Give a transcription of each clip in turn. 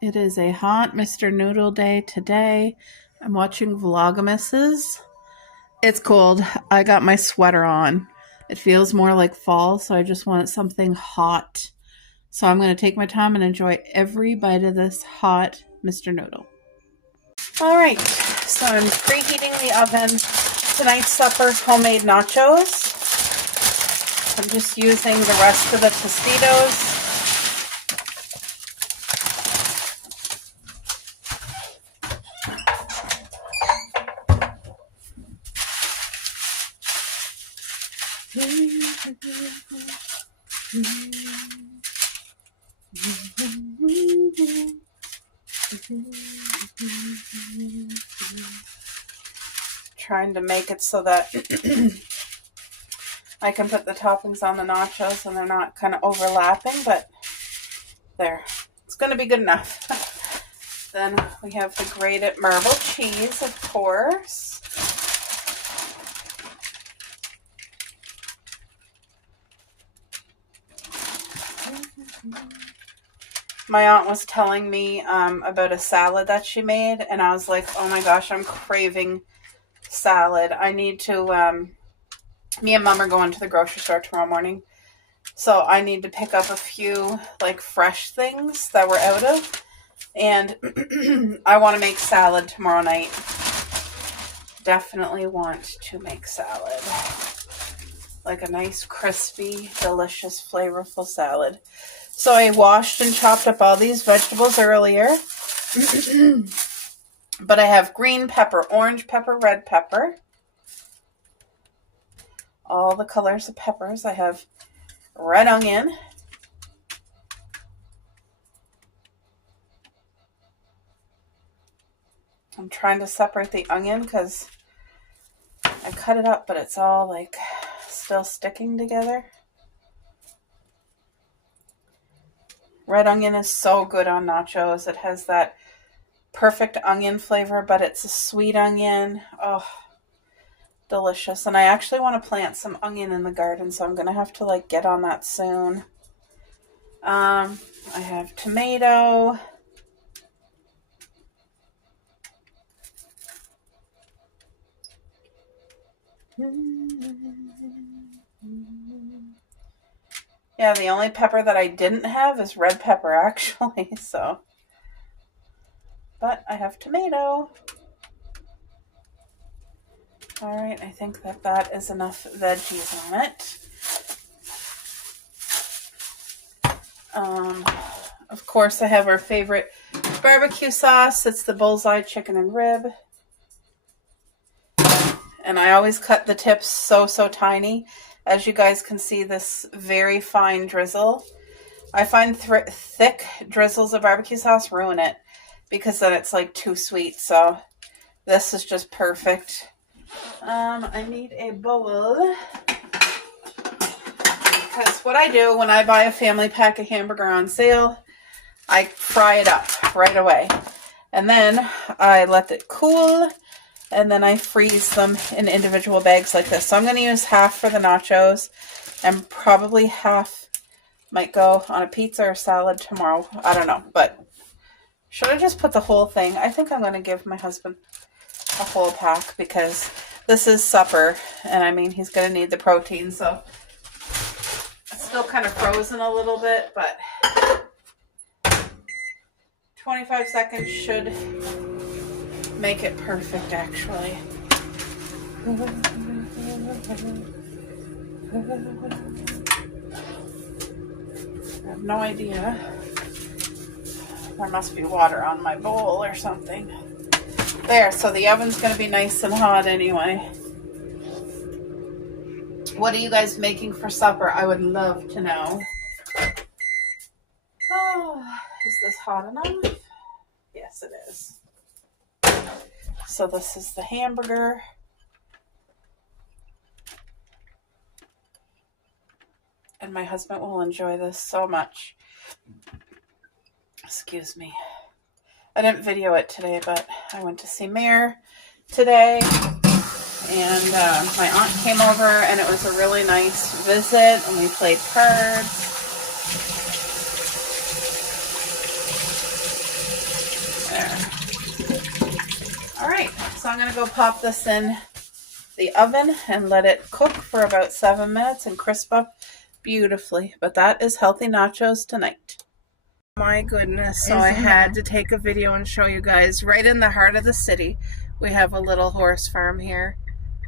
It is a hot Mr. Noodle day today. I'm watching Vlogmases. It's cold. I got my sweater on. It feels more like fall, so I just wanted something hot. So I'm going to take my time and enjoy every bite of this hot Mr. Noodle. All right, so I'm preheating the oven. Tonight's supper, homemade nachos. I'm just using the rest of the Tostitos. Trying to make it so that I can put the toppings on the nachos and they're not kind of overlapping, but there. It's going to be good enough. Then we have the grated marble cheese, of course. My aunt was telling me about a salad that she made, and I was like, oh my gosh, I'm craving salad. I need to, me and Mom are going to the grocery store tomorrow morning, so I need to pick up a few, like, fresh things that we're out of, and I want to make salad tomorrow night. Definitely want to make salad. Like a nice, crispy, delicious, flavorful salad. So I washed and chopped up all these vegetables earlier. But I have green pepper, orange pepper, red pepper. All the colors of peppers. I have red onion. I'm trying to separate the onion because I cut it up, but it's all like still sticking together. Red onion is so good on nachos. It has that perfect onion flavor, but it's a sweet onion. Oh, delicious. And I actually want to plant some onion in the garden, so I'm going to have to like get on that soon. I have tomato. Yeah, the only pepper that I didn't have is red pepper, actually, so. But I have tomato. All right, I think that is enough veggies on it. Of course, I have our favorite barbecue sauce. It's the Bullseye chicken and rib. And I always cut the tips so tiny. As you guys can see, this very fine drizzle. I find thick drizzles of barbecue sauce ruin it because then it's like too sweet. So this is just perfect. I need a bowl because what I do when I buy a family pack of hamburger on sale, I fry it up right away. And then I let it cool. And then I freeze them in individual bags like this. So I'm going to use half for the nachos. And probably half might go on a pizza or salad tomorrow. I don't know. But should I just put the whole thing? I think I'm going to give my husband a whole pack. Because this is supper. And I mean, he's going to need the protein. So it's still kind of frozen a little bit. But 25 seconds should make it perfect, actually. I have no idea. There must be water on my bowl or something. There, so the oven's going to be nice and hot anyway. What are you guys making for supper? I would love to know. Oh, is this hot enough? Yes, it is. So this is the hamburger. And my husband will enjoy this so much. Excuse me. I didn't video it today, but I went to see Mare today. And my aunt came over, and it was a really nice visit. And we played cards. there. All right, so I'm gonna go pop this in the oven and let it cook for about 7 minutes and crisp up beautifully. But that is healthy nachos tonight. My goodness, so I had to take a video and show you guys right in the heart of the city. We have a little horse farm here.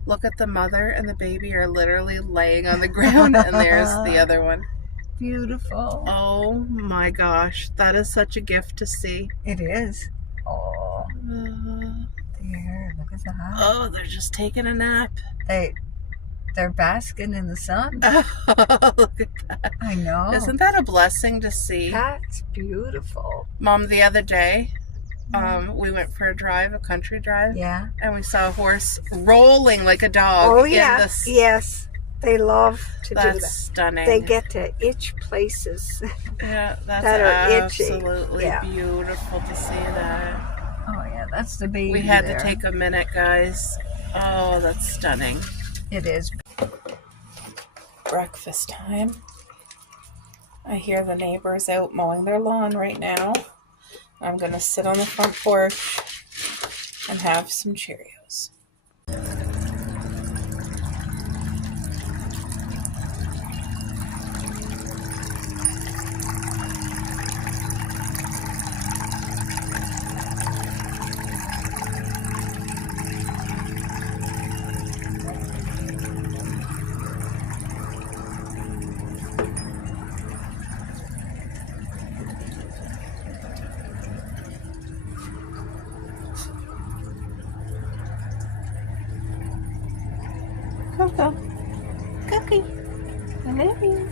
Look at the mother and the baby are literally laying on the ground, and there's the other one. Beautiful. Oh my gosh, that is such a gift to see. It is. Oh, there, look at that. Oh, they're just taking a nap. They're basking in the sun. Oh, look at that. I know. Isn't that a blessing to see? That's beautiful. Mom, the other day, we went for a country drive. Yeah. And we saw a horse rolling like a dog. Oh, yeah. Yes. They love to do that. That's stunning. They get to itch places. Yeah, that's that are itchy. Absolutely beautiful to see that. Oh, yeah, that's the baby. We had to take a minute, guys. Oh, that's stunning. It is. Breakfast time. I hear the neighbors out mowing their lawn right now. I'm going to sit on the front porch and have some Cheerios. Coco. Cookie. I love you.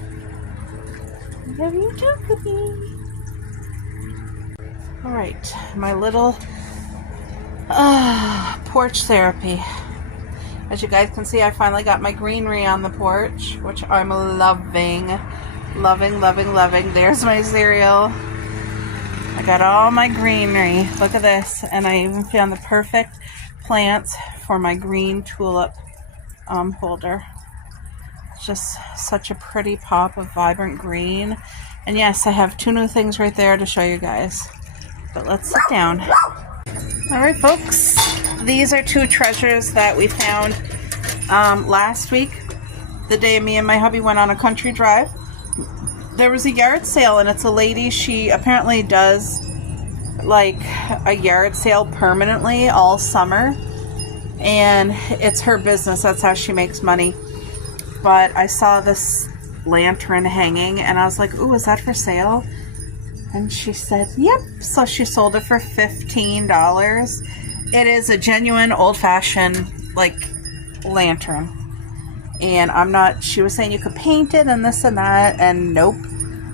I love you too, Cookie. Alright, my little porch therapy. As you guys can see, I finally got my greenery on the porch, which I'm loving. Loving, loving, loving. There's my cereal. I got all my greenery. Look at this. And I even found the perfect plants for my green tulip holder. It's just such a pretty pop of vibrant green. And yes, I have 2 new things right there to show you guys. But let's sit down. Alright folks, these are 2 treasures that we found last week, the day me and my hubby went on a country drive. There was a yard sale, and it's a lady, she apparently does like a yard sale permanently all summer. And it's her business, that's how she makes money. But I saw this lantern hanging and I was like, ooh, is that for sale? And she said, yep. So she sold it for $15. It is a genuine old-fashioned like lantern. And she was saying you could paint it and this and that, and nope.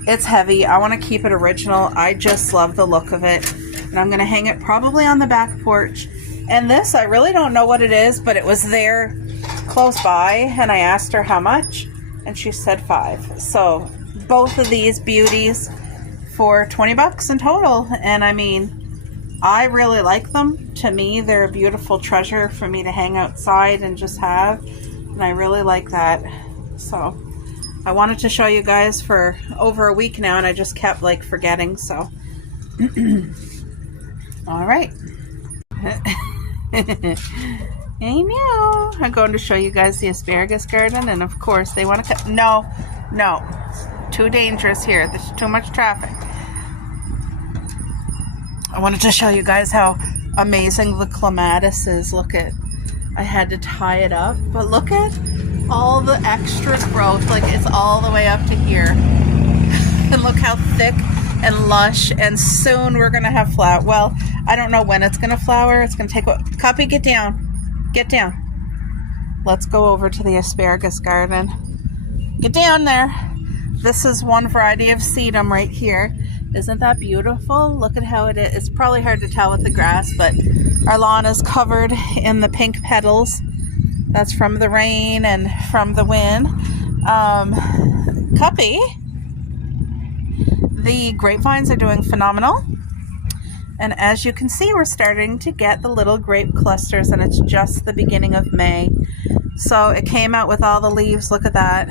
It's heavy. I want to keep it original. I just love the look of it. And I'm going to hang it probably on the back porch. And this, I really don't know what it is, but it was there close by, and I asked her how much, and she said $5. So both of these beauties for $20 in total. And I mean, I really like them. To me, they're a beautiful treasure for me to hang outside and just have. And I really like that. So I wanted to show you guys for over a week now, and I just kept like forgetting. So all right. I know. I'm going to show you guys the asparagus garden, and of course they want to cut. No, too dangerous here. There's too much traffic. I wanted to show you guys how amazing the clematis is. Look at, I had to tie it up, but look at all the extra growth. Like, it's all the way up to here. And look how thick and lush, and soon we're gonna have flower. Well, I don't know when it's gonna flower. It's gonna take Copy, get down. Get down. Let's go over to the asparagus garden. Get down there. This is one variety of sedum right here. Isn't that beautiful? Look at how it is. It's probably hard to tell with the grass, but our lawn is covered in the pink petals. That's from the rain and from the wind. Cuppy, the grapevines are doing phenomenal. And as you can see, we're starting to get the little grape clusters, and it's just the beginning of May. So it came out with all the leaves. Look at that.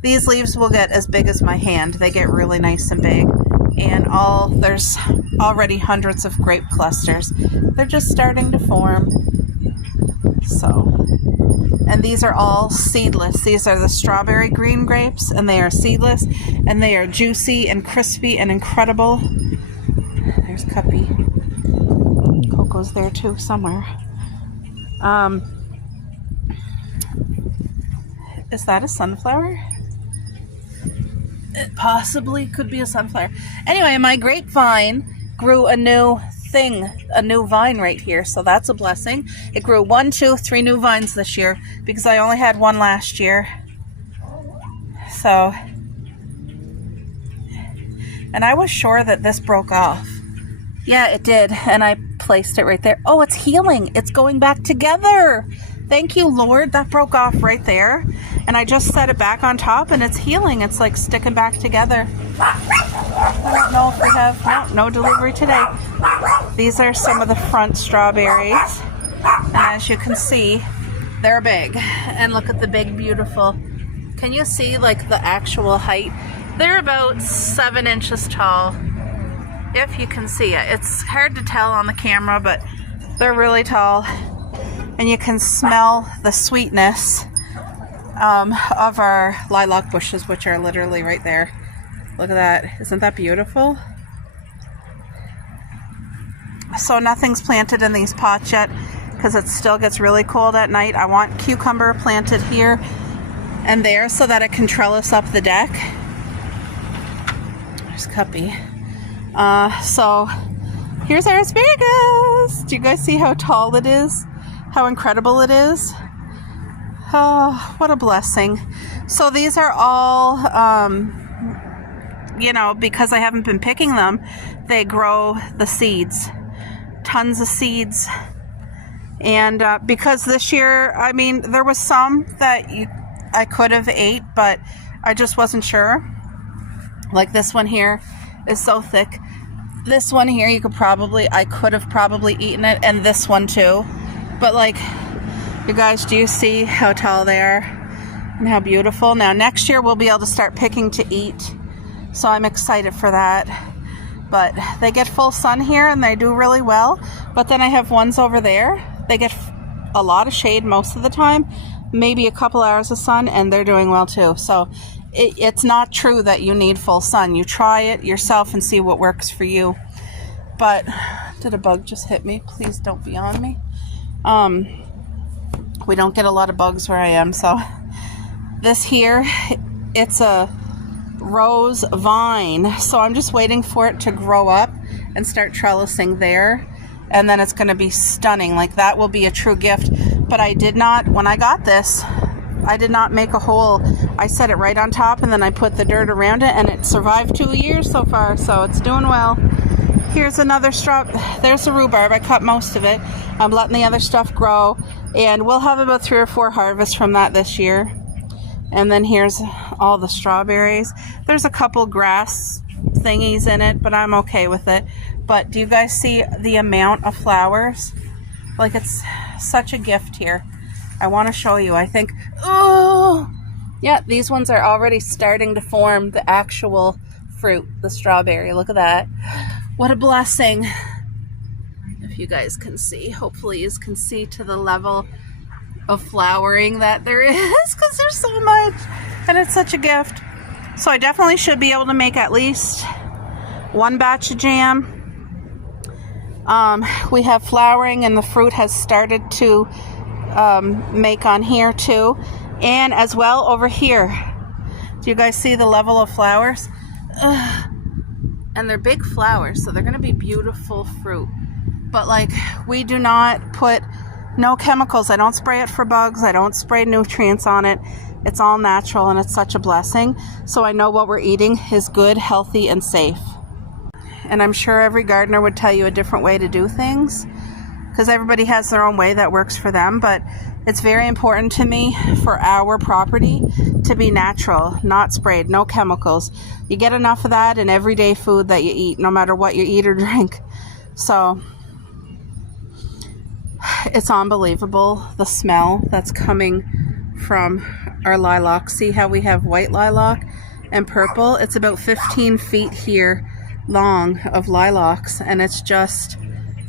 These leaves will get as big as my hand. They get really nice and big. And there's already hundreds of grape clusters. They're just starting to form. So, and these are all seedless. These are the strawberry green grapes, and they are seedless, and they are juicy and crispy and incredible. There's Cuppy. Coco's there too, somewhere. Is that a sunflower? It possibly could be a sunflower. Anyway, my grapevine grew a new vine right here, so that's a blessing. It grew 1, 2, 3 new vines this year because I only had one last year. So, and I was sure that this broke off. Yeah, it did, and I placed it right there. Oh, it's healing. It's going back together. Thank you, Lord. That broke off right there, and I just set it back on top, and it's healing. It's like sticking back together. I don't know if we have no delivery today. These are some of the front strawberries, and as you can see, they're big. And look at the big, beautiful. Can you see like the actual height? They're about 7 inches tall, if you can see it. It's hard to tell on the camera, but they're really tall, and you can smell the sweetness of our lilac bushes, which are literally right there. Look at that. Isn't that beautiful? So nothing's planted in these pots yet because it still gets really cold at night. I want cucumber planted here and there so that it can trellis up the deck. There's Cuppy. So here's our asparagus. Do you guys see how tall it is? How incredible it is? Oh, what a blessing. So these are all, because I haven't been picking them, they grow the seeds. Tons of seeds. And because this year, I mean, there was some that I could have ate, but I just wasn't sure. Like this one here is so thick. This one here, I could have probably eaten it, and this one too. But like, you guys, do you see how tall they are and how beautiful? Now next year we'll be able to start picking to eat, so I'm excited for that. But they get full sun here and they do really well. But then I have ones over there, they get a lot of shade most of the time, maybe a couple hours of sun, and they're doing well too. So it's not true that you need full sun. You try it yourself and see what works for you. But did a bug just hit me? Please don't be on me. We don't get a lot of bugs where I am. So this here, it's a rose vine, so I'm just waiting for it to grow up and start trellising there, and then it's going to be stunning. Like, that will be a true gift. But I did not, when I got this, I did not make a hole. I set it right on top, and then I put the dirt around it, and it survived 2 years so far, so it's doing well. Here's another there's the rhubarb. I cut most of it. I'm letting the other stuff grow, and we'll have about 3 or 4 harvests from that this year. And then here's all the strawberries. There's a couple grass thingies in it, but I'm okay with it. But do you guys see the amount of flowers? Like, it's such a gift here. I want to show you. I think, oh, yeah, these ones are already starting to form the actual fruit, the strawberry. Look at that. What a blessing. If you guys can see, hopefully you can see to the level of flowering that there is, because there's so much, and it's such a gift. So I definitely should be able to make at least 1 batch of jam. We have flowering, and the fruit has started to make on here too, and as well over here. Do you guys see the level of flowers? And they're big flowers, so they're going to be beautiful fruit. But like, we do not put no chemicals. I don't spray it for bugs. I don't spray nutrients on it. It's all natural, and it's such a blessing. So I know what we're eating is good, healthy, and safe. And I'm sure every gardener would tell you a different way to do things, because everybody has their own way that works for them. But it's very important to me for our property to be natural, not sprayed, no chemicals. You get enough of that in everyday food that you eat, no matter what you eat or drink. So it's unbelievable, the smell that's coming from our lilac. See how we have white lilac and purple? It's about 15 feet here long of lilacs, and it's just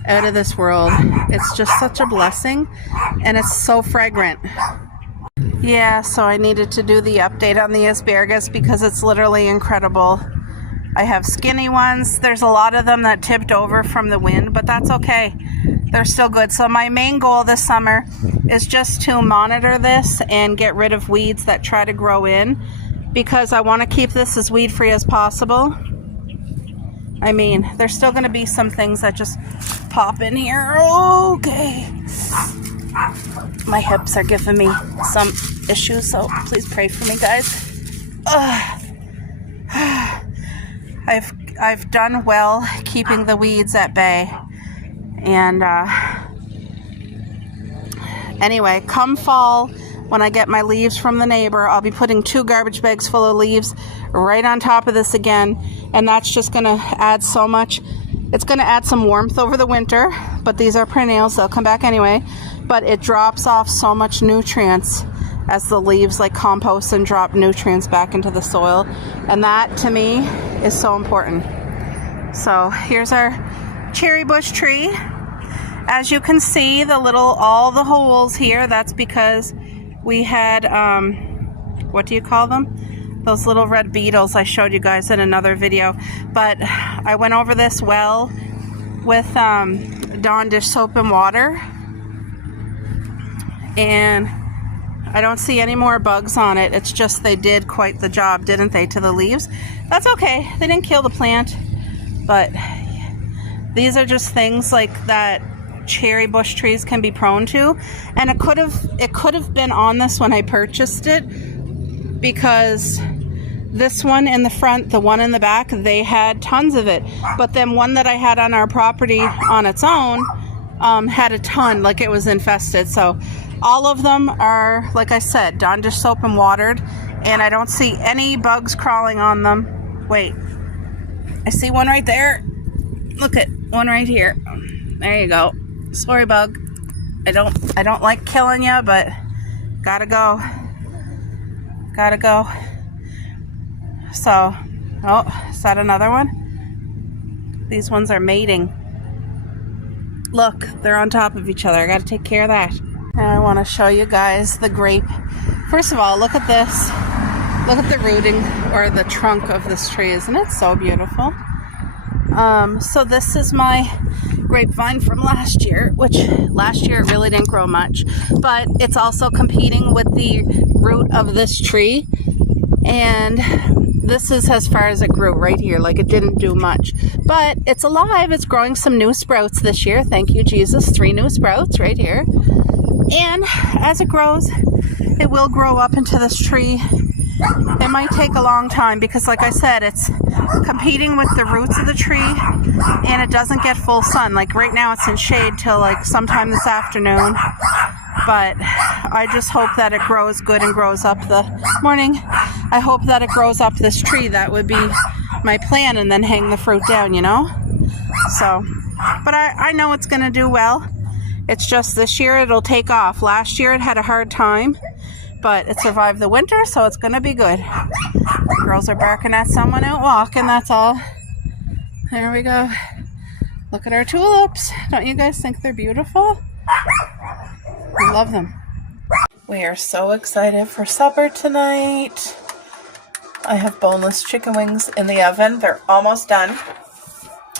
out of this world. It's just such a blessing, and it's so fragrant. Yeah, so I needed to do the update on the asparagus because it's literally incredible. I have skinny ones. There's a lot of them that tipped over from the wind, but that's okay. They're still good. So my main goal this summer is just to monitor this and get rid of weeds that try to grow in, because I want to keep this as weed free as possible. I mean, there's still going to be some things that just pop in here. Okay. My hips are giving me some issues, so please pray for me, guys. I've done well keeping the weeds at bay. And anyway, come fall, when I get my leaves from the neighbor, I'll be putting 2 garbage bags full of leaves right on top of this again. And that's just going to add so much. It's going to add some warmth over the winter, but these are perennials. They'll come back anyway. But it drops off so much nutrients as the leaves like compost and drop nutrients back into the soil. And that, to me, is so important. So here's our cherry bush tree. As you can see, all the holes here, that's because we had, what do you call them? Those little red beetles I showed you guys in another video. But I went over this well with Dawn dish soap and water. And I don't see any more bugs on it. It's just they did quite the job, didn't they, to the leaves? That's okay. They didn't kill the plant. But these are just things like that cherry bush trees can be prone to. And it could have been on this when I purchased it, because this one in the front, the one in the back, they had tons of it. But then one that I had on our property on its own had a ton, like it was infested. So all of them are, like I said, Dawn dish soap and watered, and I don't see any bugs crawling on them. Wait, I see one right there. Look at one right here. There you go. Sorry, bug. I don't like killing you, but gotta go. Gotta go. So, oh, is that another one? These ones are mating. Look, they're on top of each other. I gotta take care of that. And I want to show you guys the grape. First of all, look at this. Look at the rooting, or the trunk of this tree. Isn't it so beautiful? So this is my grapevine from last year, which last year it really didn't grow much, but it's also competing with the root of this tree. And this is as far as it grew right here. Like, it didn't do much, but it's alive. It's growing some new sprouts this year. Thank you, Jesus. 3 new sprouts right here. And as it grows, it will grow up into this tree. It might take a long time because, like I said, it's competing with the roots of the tree, and it doesn't get full sun. Like right now it's in shade till like sometime this afternoon. But I just hope that it grows good and grows up the morning. I hope that it grows up this tree. That would be my plan, and then hang the fruit down, you know? So, but I know it's going to do well. It's just this year it'll take off. Last year it had a hard time, but it survived the winter, so it's going to be good. The girls are barking at someone out walking, that's all. There we go. Look at our tulips. Don't you guys think they're beautiful? I love them. We are so excited for supper tonight. I have boneless chicken wings in the oven. They're almost done.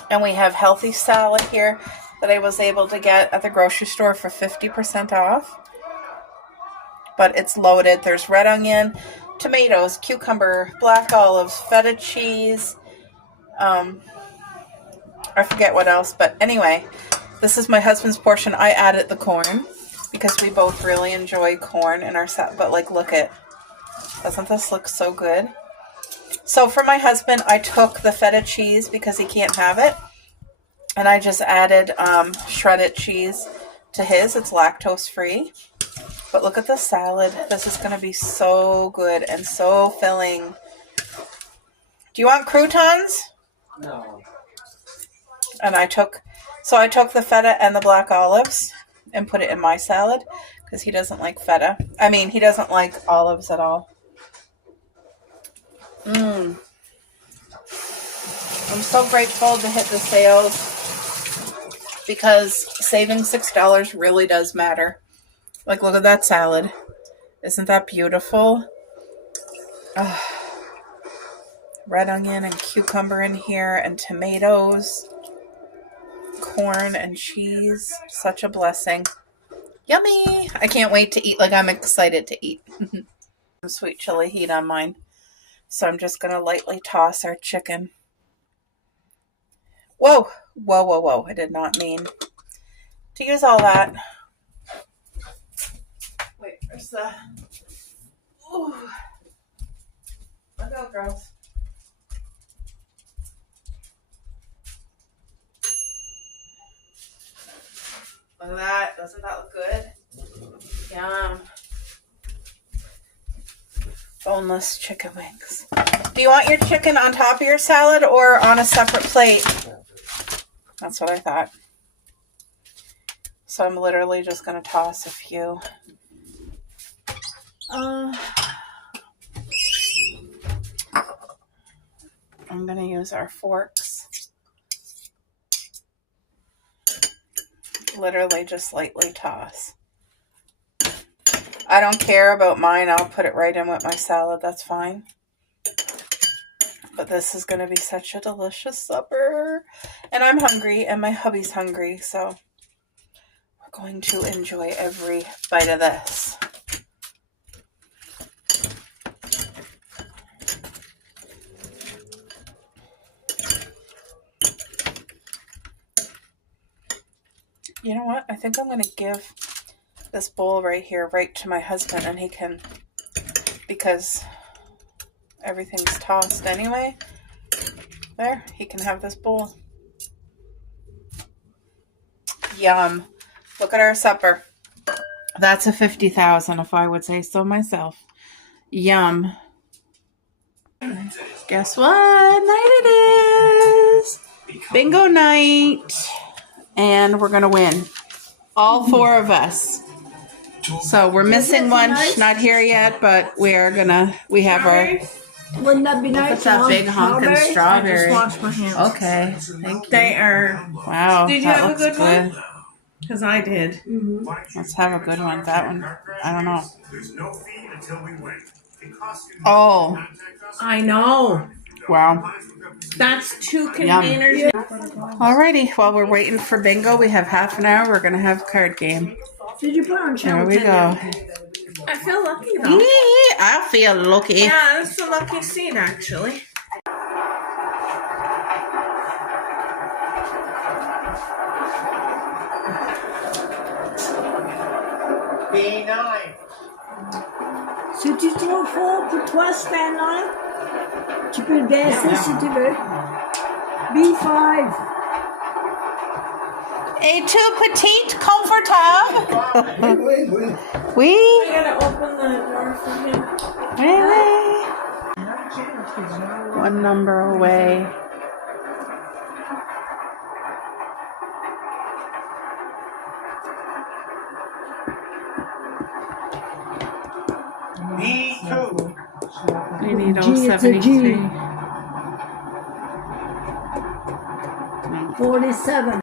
And we have healthy salad here that I was able to get at the grocery store for 50% off. But it's loaded. There's red onion, tomatoes, cucumber, black olives, feta cheese. I forget what else. But anyway, this is my husband's portion. I added the corn because we both really enjoy corn in our set. But like, look at, doesn't this look so good? So for my husband, I took the feta cheese because he can't have it. And I just added shredded cheese to his. It's lactose free. But look at the salad. This is going to be so good and so filling. Do you want croutons? No. And I took the feta and the black olives and put it in my salad because he doesn't like feta. I mean, he doesn't like olives at all. I'm so grateful to hit the sales because saving $6 really does matter. Like, look at that salad. Isn't that beautiful? Oh, red onion and cucumber in here and tomatoes, corn and cheese. Such a blessing. Yummy! I can't wait to eat. Like, I'm excited to eat. Some sweet chili heat on mine. So I'm just going to lightly toss our chicken. Whoa! Whoa, whoa, whoa. I did not mean to use all that. Wait, where's the... Ooh. Look out, girls. Look at that. Doesn't that look good? Yum. Boneless chicken wings. Do you want your chicken on top of your salad or on a separate plate? That's what I thought. So I'm literally just going to toss a few. I'm going to use our forks. Literally just lightly toss. I don't care about mine. I'll put it right in with my salad. That's fine. But this is going to be such a delicious supper. And I'm hungry and my hubby's hungry. So we're going to enjoy every bite of this. You know what? I think I'm going to give this bowl right here right to my husband, and he can, because everything's tossed anyway. There, he can have this bowl. Yum. Look at our supper. That's a 50,000 if I would say so myself. Yum. Guess what night it is? Bingo night. And we're going to win. All four of us. So we're missing one. Nice? Not here yet, but we have our... Wouldn't that be nice? What's that big honkin' strawberry? I just washed my hands. Okay. Thank you. They are... Wow. Did you have a good one? Because I did. Mm-hmm. Let's have a good one. That one, I don't know. Oh. I know. Wow. That's 2 containers. Yum. Alrighty, while we're waiting for bingo, we have half an hour. We're going to have a card game. Did you put on channel There we 10 go. I feel lucky though. I feel lucky. Yeah, that's a lucky seat actually. B9. Si tu trouves fort pour toi ce matin, tu peux le baisser si tu veux. B5. Et tout petit, confortable. Oui. I gotta open the door for him. Really? One number away. B2. We need G, it's a G. 073. 47.